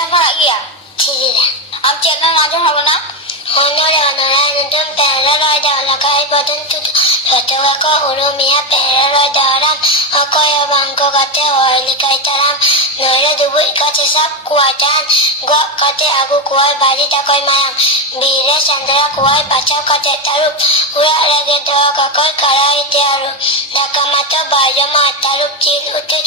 jalan parak gya? Tidak. Am channel najong habo na? Honora nuntum pera loy dala kai badan tu satawa ko urumia pera loy daram akoya bangko kate oili kai taram noira dubu kate sap kuatan gua kate aku kuai bari takoy mayang bire sandra kuai bacau kate tarup ura rage doa kakoi karai tiaru dakamata baja matarup cil uti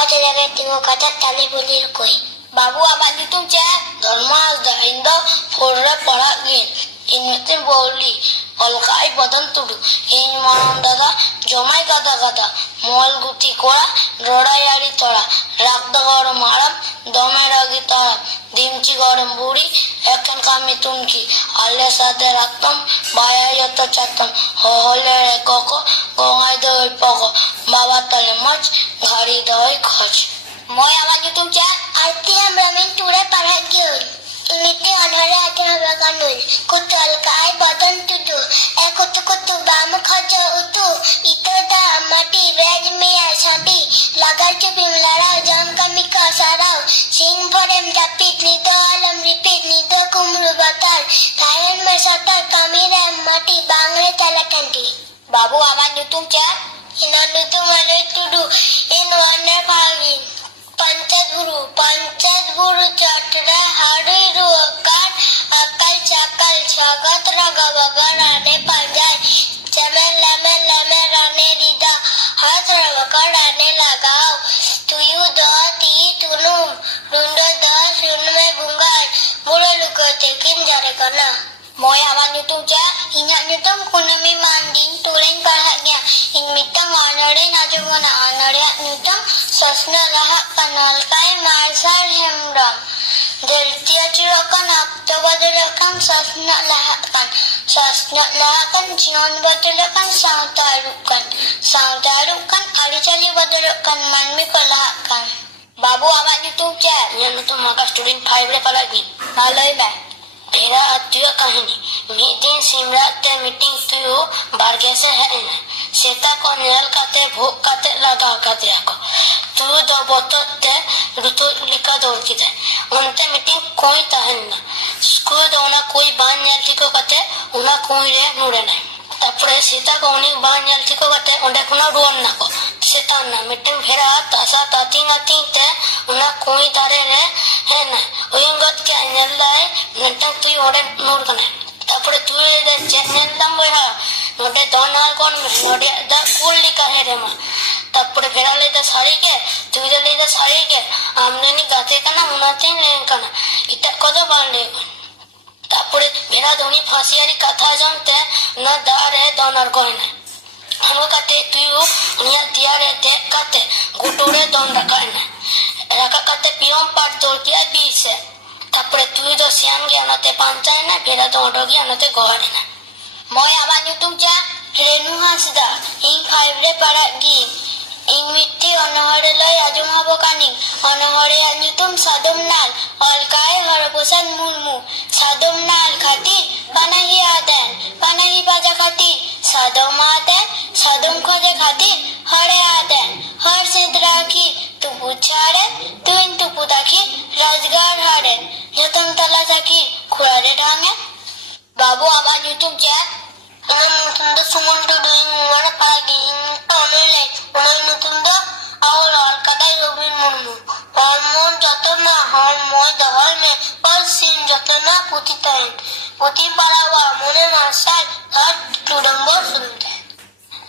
ote rage tingu kate tali bulir koi. Babu amat nyutum cek? Dormas da inda forre parak gin. Inmetin boli olkai badan tudu in manan dada jomai gada gada mol guti kora roda yari tora rakda garam maram dome ragi tara dimchi garam buri ekan kami tunki alle sade raktam baya yato chatam holle re koko gongai doi poko baba tale mach ghari doi khoj. Moy amat nyutum cek? Arti amramin ture parak gyul. Initi anore atin habaganul. Kutul kai badan tudu. Kutu bam khaja utu. Ito da mati raj me asabi. Lagar ke bimlara jam kami kasarau. Sing forem japit nido alam repeat nido kumru batar. Tayan masatar kami rem mati bangre talakanti. Babu amat nyutum cek? Inanutu male tudu. Inwane pagin. Pancet guru chatra hari ruakan akal cakal sagat raga bagan rane panjai cemen lemen rane rida hat raga rane lagau tuyu da ti tunum runda da sun me bungai mula luka tekin jare kana. Moy amat nyutum cek? Ingat nyutum kunami manding tulen parahnya in mitang anare najumana anare nyutum sasna lahak kanal kai marsar hemram deltia cirakan akta badalakan sasna lahakan jion badalakan sautarukan ali-cali badalakan manmi palahakan. Babu amat nyutum cek? Yang itu maka student 5 re parak gin. Nalai me? तेरा अत्युया कहानी meeting सिमरात ते meeting तुयु बारगे से है ना सेता को nail काते भूख काते लगा काते आको तू दो बोतते ऋतु लिखा दौड़ की दे उनते मीटिंग कोई तहन ना स्कूल दोना कोई बान नेल ठीक काते उना कोई रे नुरे ना तपरे सीता को उन्हीं बान नेल ठीक काते उन्हें कुना रुअन ना को सीता ना मीटिंग फेरा तासा तातिंग ते उना कोई तारे रे है ना उयंगत के नेल लाए नटक तुई ओडे नोर कने तापरे तुई दे चेनल दम बहा नोडे दोनाल कोन में नोडे द कूल लिखा है रे मा तापरे फेरा ले द साड़ी के तुई दे ले द साड़ी के आमने नि गाते कना उनाते ले कना इता कोदो बांडे तापरे फेरा दोनी फांसियारी कथा जमते न दार है दोनर कोने हम काते तुई उनिया दिया रे देख काते गुटोरे दोन रकाने रका काते पियम पाट दौड़ किया 20 से तापरे तुई दो सियाम गया नते पांचाय ना फेरा दो ओडो गया नते गोहारे ना. Moy amat nyutum cek? Renu Hasda in 5 re parak gin in mitti onohore loy ajum habo kaning onohore anyutum sadum nal olkai harapusan mulmu sadum nal khatir panahi aden panahi baja khatir sadum aden sadum khoje khatir hare aden har sidrakhi tu puchare tu in tu pudakhi rajgar haren yatam tala sakhi khurare dhange. Babu amat nyutum cek? Nutunda sumundu doing mana pagi tonele unai nutunda awal kadai robin mundu hormon jatna hormon dahal me par sin jatna puti tain puti parawa mone nasai thar tudambo sunte.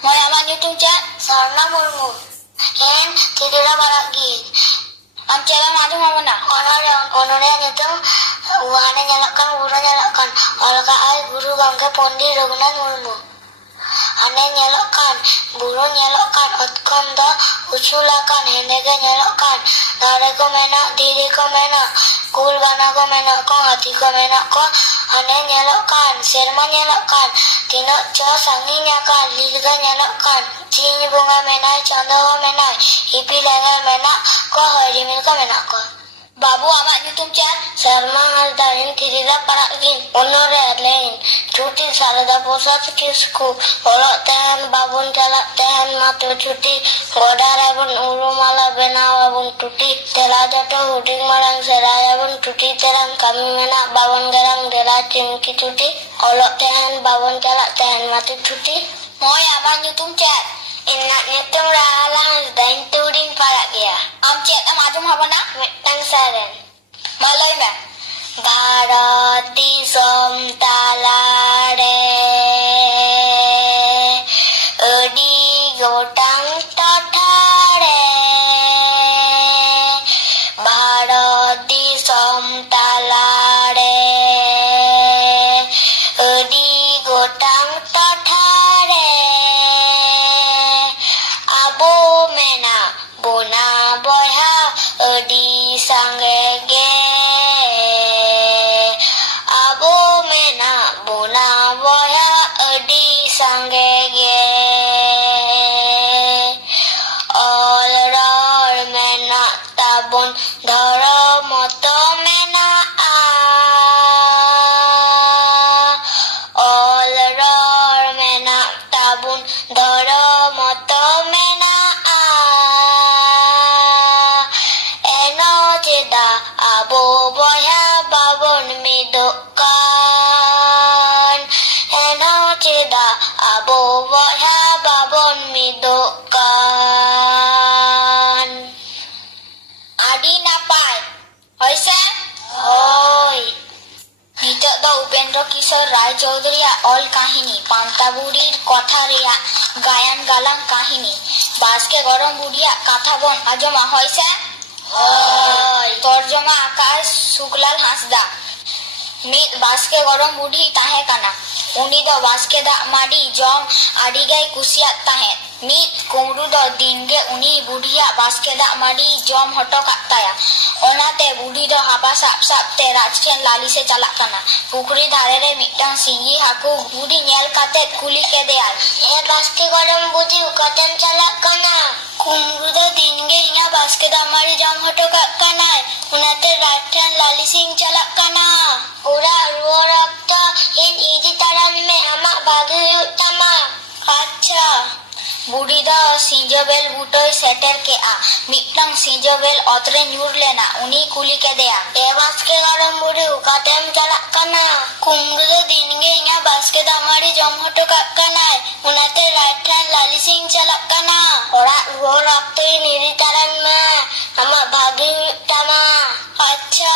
Moy amat nyutum cek? Sarna murmu en tidura baragi Am channel najong habo na? onore nitum wahana nyalakan guru nyalakan olga ai guru bangga pondi Raghunath Murmu ane nyalakan buru nyalakan otkom da uchulakan hendege nyalakan dare ko mena diri ko mena kul bana ko mena ko hati ko mena ko ane nyalakan serma nyalakan tino cho sangi nyalakan lilga nyalakan chini bunga mena chanda ko mena ipi lenga mena ko harimil ko mena ko. Babu amat nyutum cek? Sarma Hasdarin tirida parak gin onore lain cuti sarada posat kisku olok tehen babun jalak tehen matu cuti godara bun urumala benawa bun tuti telaja to huding marang seraya bun cuti terang kami menak babon garang dela cimki cuti olok tehan babon calak tehan mati cuti Moi amar nyutung chat. inak ngitung rahalang dain tuding parak ya Am chat am ajum habana? mitang saren Malay me. Bharat disom talare adi gotang tothare Bharat disom talare adi gotang tothare abo mena bona boya adi sange ge abo mena bona boya adi sange ge all ror mena tabon dhara moto mena a all ror mena tabon dhara moto mena a eno cheda abo boya babon midokan eno cheda abo boya babon midokan Adi napai. Hoise? hoi Nitok do Upendra Kishore Rai Chaudhary all kahini Panta Burir kotha reya gayan galang kahini Baske gorom budia katha bon ajoma hoise? hoi তর্জমা আকাশ শুক্লাল হাঁসদা মিত বাসকে গরম বুড়ি তাহে কানা উনি দ বাসকে দা muddy জম আডিগাই কুসিয়াত তাহে মিত কুমড়ু দ দিনগে উনি বুড়িয়া বাসকে দা muddy জম হটো কাটায়া ওনাতে বুড়ি দ হাবা সাপ সাপতে রাজঠেন লালিসে চালাক কানা পুকুরি ধারে রে মিটটাং সিঙ্গি হাকু বুড়ি নেল কাতে কুলি কে দেয়াল e baske gorom budi ukaten chalak kana kumru da dinge inga baske da mari jam hoto kanai unate rathan lali sing chalak kana ura ruo rakta in iji taran me ama bagi utama acha বুড়ি দ সিজবেল বুটোই সেটের কে আ মিটটাং সিজবেল অতরে নিউর লেনা উনি কুলি কে দেয়া e baske gorom budi ukaten chalak kana kumru da dinge inga baske da mari jam hoto kanai unate rathan lali sing chalak kana ora ruo rakta in iji taran me ama bagi utama acha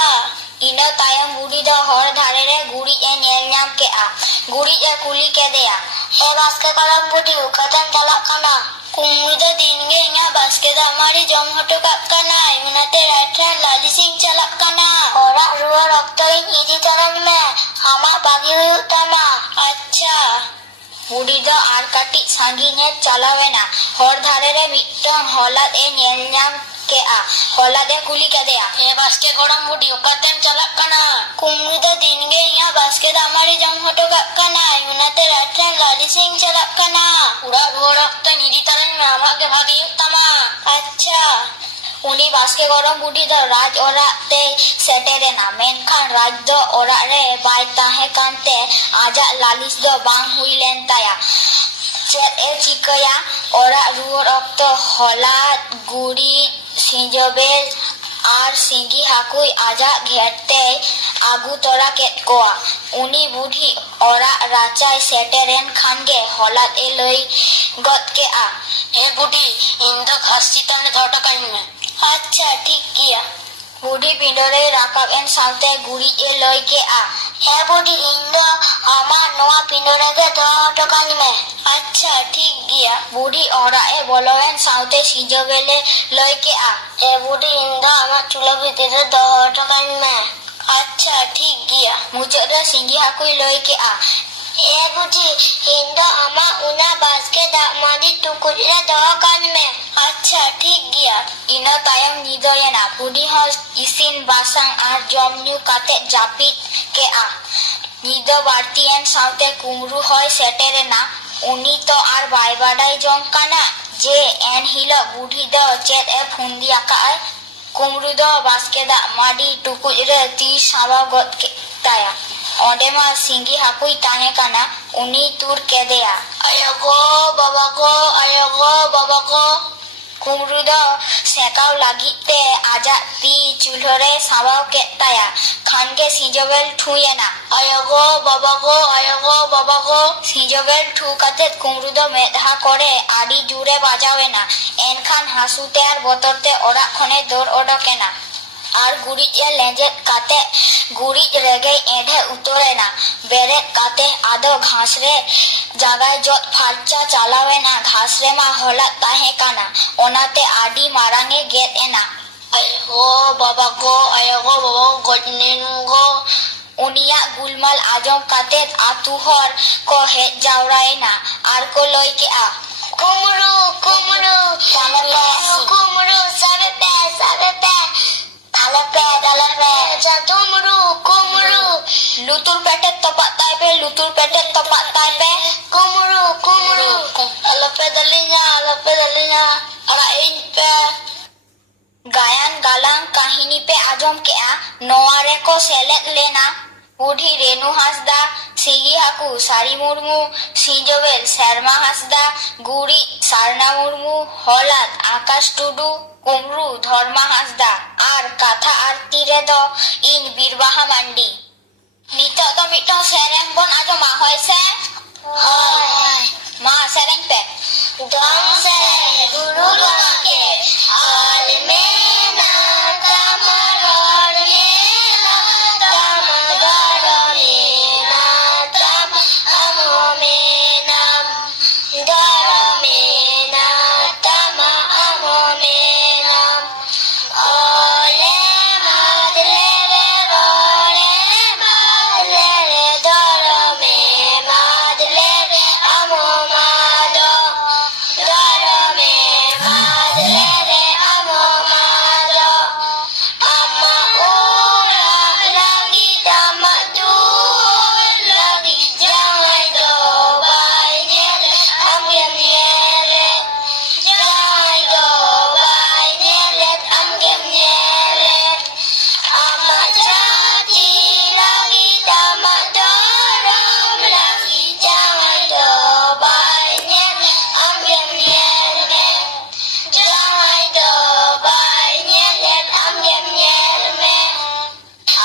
ইনো তায়ম বুড়ি দ হর ধারে রে গুড়ি এ nail নাম কে আ গুড়ি এ কুলি কে দেয়া e baske gorom budi ukaten chalak kana kumru da dinge inga baske da mari jam hoto kanai unate rathan lali sing chalak kana ora ruo rakta in iji taran me ama bagi utama acha বুড়ি দ আর কাটি সাঙ্গিনে চালাবে না হর ধারে রে মিটটাং হলাদ এ nail নাম কে আ হলাদ এ কুলি কে দেয়া e baske gorom budi ukatem chalak kana kumru da dinge inga baske da mari jam hoto kanai unate rathan lali sing chalak kana ura ruo rakta nidi taran me amage bhagi tama acha উনি বাসকে গরম বুড়ি দ রাজ ওরা তে সেটেরে না মেনখান রাজ দ ওরা রে by তাহে কানতে আজা লালিস দ বাং হুইলেন তায়া চেত এ চিকয়া ওরা রুয়োর অক্ত হলাদ গুড়ি সিজবেল আর সিঙ্গি হাকুই আজা ঘেরতে আগু তোরা কেট কোয়া উনি বুড়ি ওরা রাচাই সেটেরেন খানগে হলাদ এ লই গত কে আ e budi in the ghasti tane thota kain me acha ঠিক কিয়া বুড়ি পিণ্ডরে রাকাব এন সাউতে গুড়ি এ লই কে আ he budi indo ama noa pindorage do hoto kanme acha ঠিক গিয়া বুড়ি ওরা এ বলয়েন সাউতে সিজবেলে লই কে আ he budi indo ama chulo bhitire do hoto kanme acha ঠিক গিয়া মুচরে সিঙ্গি হাকুই লই কে আ he budi indo ama una baske da madi tukure do kanme acha ঠিক গিয়া ইনো তায়ম নিদয়েনা বুড়ি হ ইসিন বাসাং আর জমনিউ কাতে জাপিত কে আ নিদ বাড়তি এন সাউতে কুমরু হয় সেটেরে না উনি তো আর বাই বাডাই জং কানা যে এন হিল বুড়ি দ চেত এ ফুন্দি আকা আয় কুমরু দ বাসকে দা মাডি টুকুজ রে তি সাবা গত কে তায়া ওডে মা সিঙ্গি হাকুই তাহে কানা উনি তুর কে দেয়া ayo go baba go कुमरू दो सेकाव लागित ते आजा ती चूल्हो रे सावाव केत ताया खानगे सिंजोबेल ठुयेना आयोगो बाबा को सिंजोबेल ठु काते कुमरू दो मेधा करे आडी जुरे बाजावेना एनखान हासुते आर बोतरते ओरा खने दौड़ ओडोकेना আর গুড়িয়ে লেঁজে কাতে গুড়ি রেগে এঁধে উতরে না বেড়ে কাতে আদো ঘাস রে জাগায় যত ফার্চা চালাবে না ঘাস রে মা হলা তাহে কানা ওনাতে আডি মারাঙে গেত এনা आयोगो बाबा को गजनेनुगो उनिया गुलमाल आजम काते आतु हर को हेज जावराए ना आर को लई के आ कुमरू कुमरू कुमरू साबे पे थाले पे कुमरू कुमरू लुतुर पेटे तपा ताइबे लुतुर पेटे तपा ताइबे कुमरू कुमरू अलपे दलिnya ara इन पे गायन गालांग काहिनी पे आजम के आ नोआरे को सेलेट लेना बुढ़ी रेणु हासदा सिगी हाकू सारी मुर्मू सिंजोबेल शर्मा हासदा गुड़ी सारना मुर्मू हलाद आकाश टुडू कुमरू धर्मा हासदा आर काथा आरती रे दो इन बीरबाहा मांडी नितो तो मिटो सेरेंग बन आजमा होइसे मा सेरेंग पे दम से गुरु के आल में ना तमर में ना तमगर में ना तम अमो में नाम दर में ना तम अमो में नाम ओले मादले रे दर में मादले रे अमो मादो दर में मादले रे अमो मादो अम्मा उरा लगी दम दूर लगी जाए दो बाइने रे जाए दो बाइने रे अम्मा जाती लगी दम दोरम लगी जाए दो बाइने रे जाए दो बाइने रे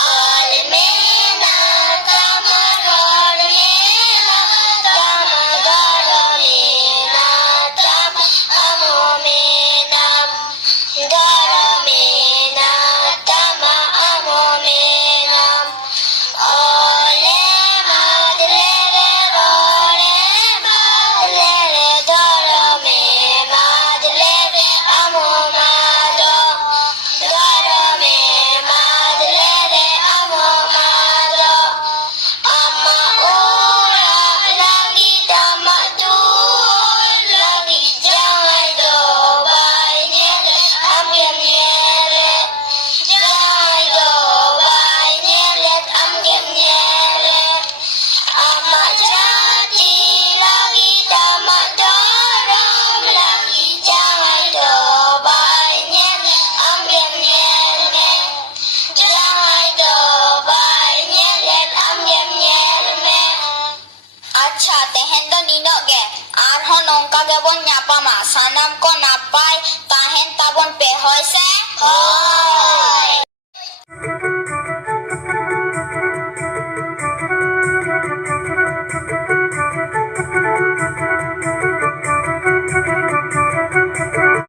आल में ना तमर में ना तमगर में ना तम अमो में नाम दर में ना तम अमो में नाम ओले मादले रे दर में मादले रे अमो मादो दर में मादले रे अमो मादो अम्मा उरा लगी दम दूर लगी जाए दो बाइने रे जाए दो बाइने रे अम्मा जाती लगी दम दोरम लगी जाए दो बाइने रे जाए दो बाइने रे अच्छा तेहेन दो निनो गे आरहो नोंका गेबोन न्यापामा सानाम को नापाय ताहेन ताबोन पे होइसे